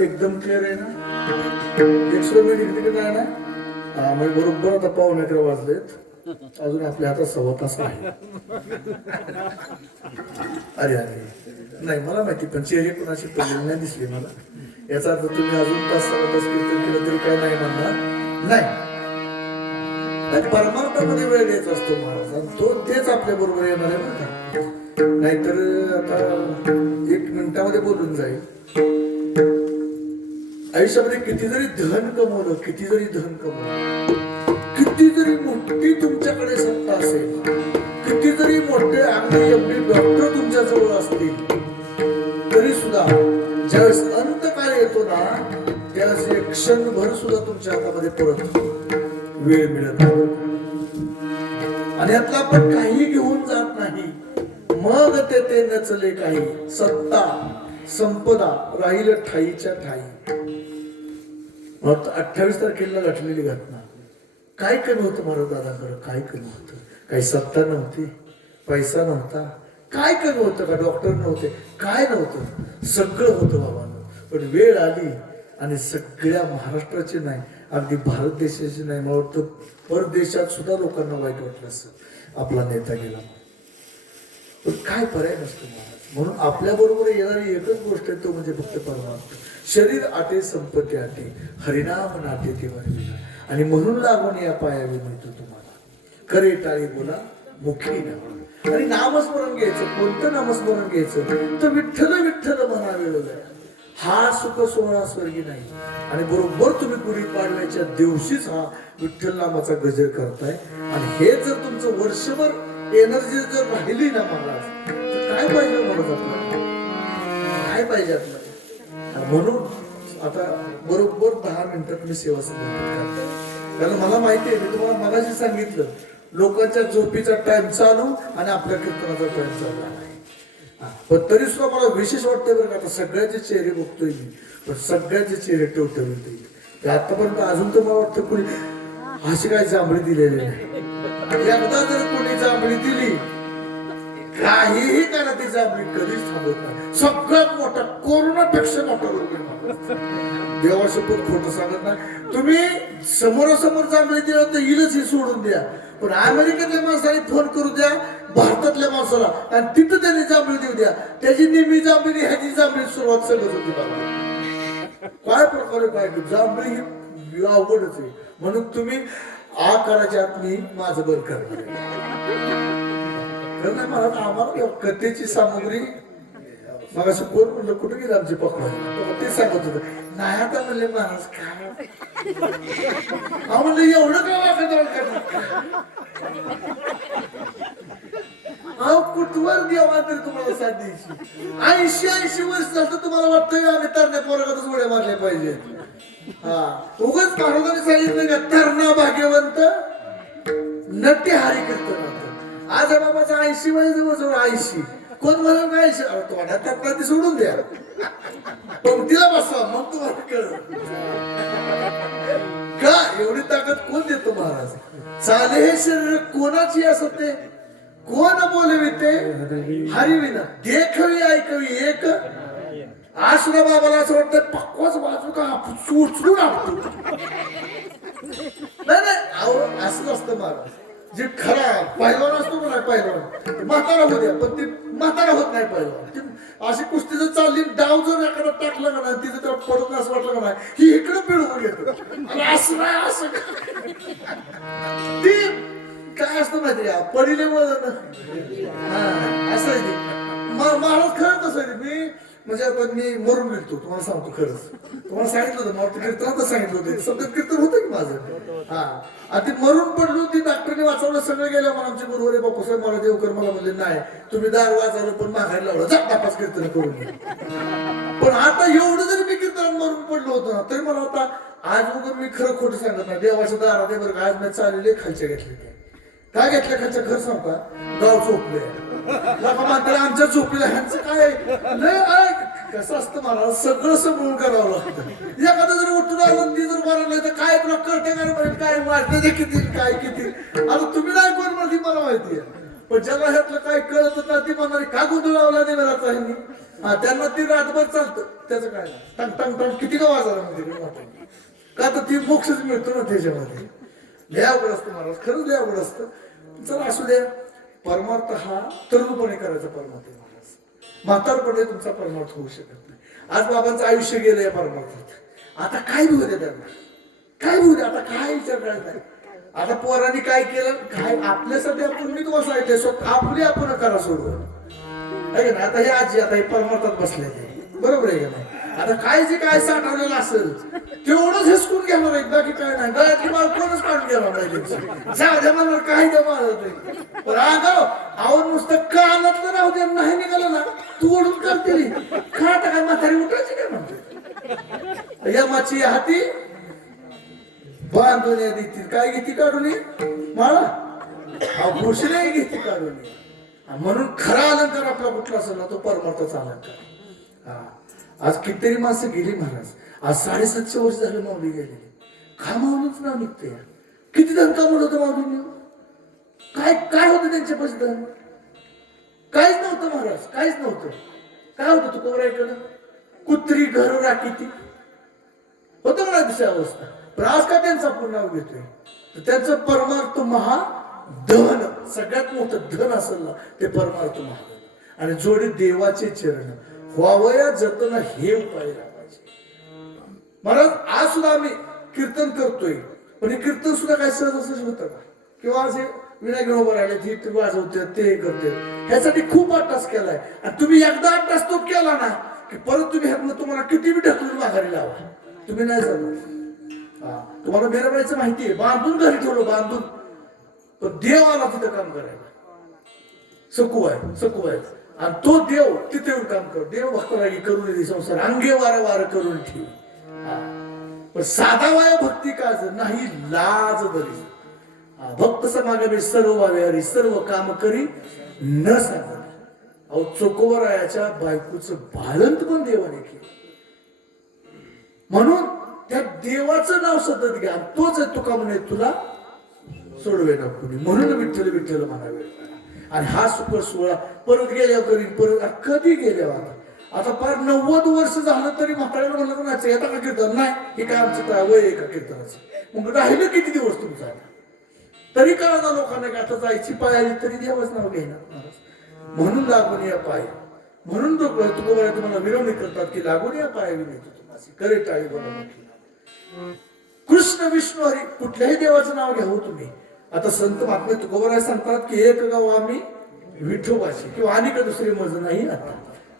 एकदम क्लिअर आहे ना? 100 तिकडे आहे ना? म्हणजे बरोबर आता 11:15 वाजलेत. अजून आपल्या हातात 1/4 तास आहे. अरे अरे नाही मला माहिती पण चेहरे कोणाची पडलेली नाही दिसली मला. याचा अर्थ तुम्ही अजून तास 1/4 तास कीर्तन केलं तरी काय नाही म्हणणार नाही. परमार्थामध्ये वेळ द्यायचा असतो महाराज तो तेच आपल्या बरोबर येणार आहे बघा. नाहीतर आता 1 मिनिटामध्ये बोलून जाईल. आयुष्यामध्ये किती जरी धन कमवलं किती जरी मोठी तुमच्याकडे सत्ता असेल किती जरी मोठे अगदी एवढे डॉक्टर तुमच्या जवळ असतील तरी सुद्धा ज्यावेळेस अंत काय येतो ना त्यावेळेस एक क्षणभर सुद्धा तुमच्या हातामध्ये परत वेळ मिळत नाही. आणि यातला आपण काही घेऊन जात नाही. मग ते नचले काही सत्ता संपदा राहील ठाईच्या ठाई. 28 तारखेला घडलेली घटना. काय कमी होतं महाराज दादाकडे? काय कमी होतं? काही सत्ता नव्हती, पैसा नव्हता, काय कमी होतं का? डॉक्टर नव्हते, काय नव्हतं, सगळं होतं बाबांनो. पण वेळ आली आणि सगळ्या महाराष्ट्राची नाही अगदी भारत देशाची नाही मला वाटतं परदेशात सुद्धा लोकांना वाईट वाटलं असं आपला नेता गेला. पण काय पर्याय नसतो महाराज. म्हणून आपल्या बरोबर येणारी एकच गोष्ट आहे तो म्हणजे फक्त परमार्थ. शरीर आटे संपत्ती आटे हरिनाम नाटे ते वरविला. आणि म्हणून लागून या पायावी मिळतो तुम्हाला. करे टाळी बोला मुखी नाम. आणि नामस्मरण घ्यायचं. कोणतं नामस्मरण घ्यायचं तर विठ्ठल विठ्ठल म्हणावे वगैरे. हा सुख सोहळा स्वर्गी नाही. आणि बरोबर तुम्ही गुढी पाडव्याच्या दिवशीच हा विठ्ठल नामाचा गजर करताय. आणि हे जर तुमचं वर्षभर एनर्जी जर राहिली ना महाराज तर काय पाहिजे महाराज आपल्याला? काय पाहिजे आपल्याला? म्हणून आता बरोबर 10 मिनिटात मी सेवा समाप्त करतो. कारण मला माहिती आहे मी तुम्हाला मगाशी सांगितलं लोकांच्या झोपीचा टाइम चालू आणि आपल्या कीर्तनाचा टाइम चालू आहे. पण तरी सुद्धा मला विशेष वाटतं बरं का. आता सगळ्याचे चेहरे बघतोय मी पण सगळ्याचे चेहरे टवटवीत. आतापर्यंत अजून तर मला वाटतं कोणी अशी काय जांभळी दिलेली नाही. एकदा जर कोणी जांभळी दिली काहीही करा ती जांभळी कधीच थांबत नाही. सगळ्यात मोठा कोरोनापेक्षा मोठा रोग देवासोबत खोटं सांगत नाही. तुम्ही समोरासमोर जांभळी दिलं तर येईलच हे सोडून द्या, पण अमेरिकेतल्या माणसाने फोन करू द्या भारतातल्या माणसाला आणि तिथं त्यांनी जांभळी देऊ द्या, त्याची नेहमी जांभळी ह्याची जांभळी सुरुवात सगळं होती. काय प्रकारे काय जांभळी ही अवघडच आहे. म्हणून तुम्ही करायच्या आत मी माझं बरं करणार मला आम्हाला कथेची सामग्री मग असं कोण म्हणलं कुठे गेलं आमची पकड ते सांगत होत नाही. आता म्हणले महाराज काय म्हणलं एवढं काय वाटत कुठवर देवा तरी तुम्हाला साथ द्यायची. 80 वर्ष झालं तुम्हाला वाटतं आम्ही तरण्या पोरागतच उड्या मारल्या पाहिजे. हा उगाच महाराजांनी सांगितलं का तरणा भाग्यवंत नट्य हारी कीर्तन. आज बाबाचा 80 वय जवळ 80 कोण म्हणून काय तोंडात टाकला ती सोडून द्या पंक्तीला बसवा मग तुम्हाला कळलं का एवढी ताकद कोण देतो महाराज. चाले हे शरीर कोणाची असत ते कोण बोलवी ते हरिविना देखवी ऐकवी एक. आज सुद्धा बाबाला असं वाटतं पक्वाच बाजू का उचलून आपतो. नाही असंच असतं महाराज. जे खरा पहिलवान असतो ना पहिलवान म्हातारा होऊ द्या पण ते म्हातारा होत नाही पहिलवान. अशी कुस्ती जर चालली डाव जर एखादा टाकला का नाही तिथं तर पडत असं वाटलं का नाही ही इकडं पिळवून घेतो आणि असं नाही असं ती काय असतं माहिती का पडिले असं आहे ते महाराज खरं कसं आहे. मी म्हणजे आता मी मरून गेलतो तुम्हाला सांगतो खरंच तुम्हाला सांगितलं होतं मला कीर्तनात सांगितलं होतं सध्या कीर्तन होतं की माझं. हा आणि ती मरून पडलो ती डॉक्टरने वाचवलं सगळं गेलं मला आमचे गुरुवारी बापूसाहेब मला देवकर मला म्हणले नाही तुम्ही दार वाचवलं पण माघारी लावलं जा बापाच कीर्तन करून. पण आता एवढं जरी मी कीर्तनात मरून पडलो होतो ना तरी मला आता आज वगैरे मी खरं खोटं सांगत नाही देवाच्या दारात आहे बरं आज मी चाललेले खालच्या घेतले काय घेतल्या खालच्या घर सांगता गाव चोपले आमच्या झोपलेल्या ह्यांचं काय नाही कसं असतं मला सगळं समजून करावं लागतं. एखादं जर उठून आलं ती जर बरं नाही तर काय तुला कळते काय वाटते किती काय किती आता तुम्ही नाही कोण म्हणते मला माहिती आहे पण ज्याला ह्यातलं काय कळत ना ती म्हणाली का गोंधळ लावला नाही घराचा ह्यांनी. हा त्यांना ती रातभर चालतं त्याचं काय नाही टंग टंग टंग किती का वाजवलं म्हणजे का तर ती मोक्षच मिळतो ना त्याच्यामध्ये. लय अवघड असतं महाराज खरंच लय अवघड असतं. चला असू द्या परमार्थ हा तरुणपणे करायचा परमार्थ महाराज. म्हातारपणे तुमचा परमार्थ होऊ शकत नाही. आज बाबांचं आयुष्य गेलं या परमार्थात आता काय भिऊ दे त्यांना काय भिऊ दे आता काय विचार करायचा. आता पोरांनी काय केलं काय आपल्यासाठी आपण मी तुम्हाला सांगितलं आपली आपण करा सोडवं आहे ना. आता हे आजी आता हे परमार्थात बसले ते बरोबर आहे का नाही. आता काय जे काय साठवलेलं असेल तेवढंच हिसकून घेणार आहे बाकी काय नाही. गळ्यातली माल कोणच काढून घेणार नाही जाऊ मला काही द्या मला पण आगाव आवड नुसतं कानातलं राहू द्या नाही निघालं ना तोडून करतील खा आता काय म्हातारी उठायची काय म्हणते या माची हाती बांधून देतील काय घेती काढून मला भूषणे घेती काढून. म्हणून खरा अलंकार आपला कुठला असेल ना तो परमार्थाचा अलंकार. हा आज कितीतरी माणसं गेली महाराज. आज 750 वर्ष झाले माऊली गेलेली का माऊलीच नाव निघते किती धन कामवलं होतं माऊलीने काय काय होतं त्यांच्या पाशी धन काहीच नव्हतं महाराज काहीच नव्हतं. काय होतं तू कोरायकडं कुत्री घर राखीती होतं ना दिशा अवस्था. पण आज का त्यांचं आपण नाव घेतोय तर त्यांचं परमार्थ महाधन सगळ्यात मोठं धन असेल ना ते परमार्थ महाधन आणि जोडी देवाचे चरण व्हावया जतन हे उपाय लावायचे. महाराज आज सुद्धा आम्ही कीर्तन करतोय पण हे कीर्तन सुद्धा काय सहज असं होतं का किंवा आज हे विनायक उभं राहिले ते वाजवते ते करते ह्यासाठी खूप अभ्यास केलाय. आणि तुम्ही एकदा अभ्यास तो केला ना की परत तुम्ही ह्यातनं तुम्हाला किती बी ढकलून माघारी लावा तुम्ही नाही जाणार. तुम्हाला मिरवायचं माहितीये बांधून घरी ठेवलं बांधून पण देव आला तिथं काम करायला सकुवाय आणि तो देव तिथे येऊन काम कर देव भक्तरागी करून संसार अंगे वार करून ठेव. पण साधा वाय भक्ती काज नाही लाज बरी भक्त समागमे सर्व वावे हरी सर्व काम करी न सांगा. अहो चोकोवरायाच्या बायकोचं भालंत पण देवाने केलं म्हणून त्या देवाचं नाव सतत घ्या तोच तुका म्हणे तुला सोडवे ना कुणी म्हणून विठ्ठल विठ्ठल म्हणावे. आणि हा सुख सोहळा परत गेल्यावर करीन, परत कधी गेल्यावर आता फार 90 वर्ष झालं तरी म्हाताऱ्याला म्हणलं का नाच येता का कीर्तन नाही, हे काय आमचं वय आहे का कीर्तनाचं? मग राहिलं किती दिवस तुमचा? तरी कळना लोकांना का आता जायची पाय आली तरी देवच नाव घेणार महाराज. म्हणून लागून या पाय, म्हणून तुकोबारा तुम्हाला विनवणी करतात की लागून या पाय विनवतो तुम्हाला करे टाळी बघा. कृष्ण विष्णू हरी कुठल्याही देवाचं नाव घ्यावं तुम्ही. आता संत महात्मे तुकोबारा सांगतात की एक गाव आम्ही विठोबाशी किंवा आणि का दुसरे मज नाही आता,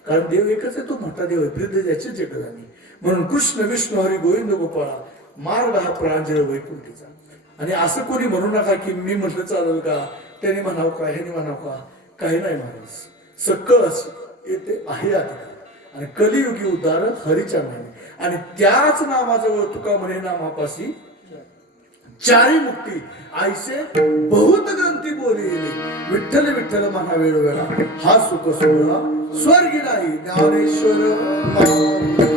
कारण देव एकच आहे, तो मोठा देव आहे, वृद्ध ज्याची जगदानी. म्हणून कृष्ण विष्णू हरी गोविंद गोपाळा मार्ग हा प्रांजळ वैकुंठीचा. आणि असं कोणी म्हणू नका की मी म्हटलं चालेल का, त्याने म्हणावं का, ह्याने म्हणावं का, काही नाही महाराज. सकळच येते आहे अधिकार आणि कलियुगी उद्धार हरीच्या नामे. आणि त्याच नामाजवळ तुका म्हणे नामापाशी चारी मुक्ती आयसे बहुत ग्रंथी बोलिले. विठ्ठल विठ्ठल म्हणा वेळोवेळा हा सुख सोहळा स्वर्गी नाही ज्ञानेश्वर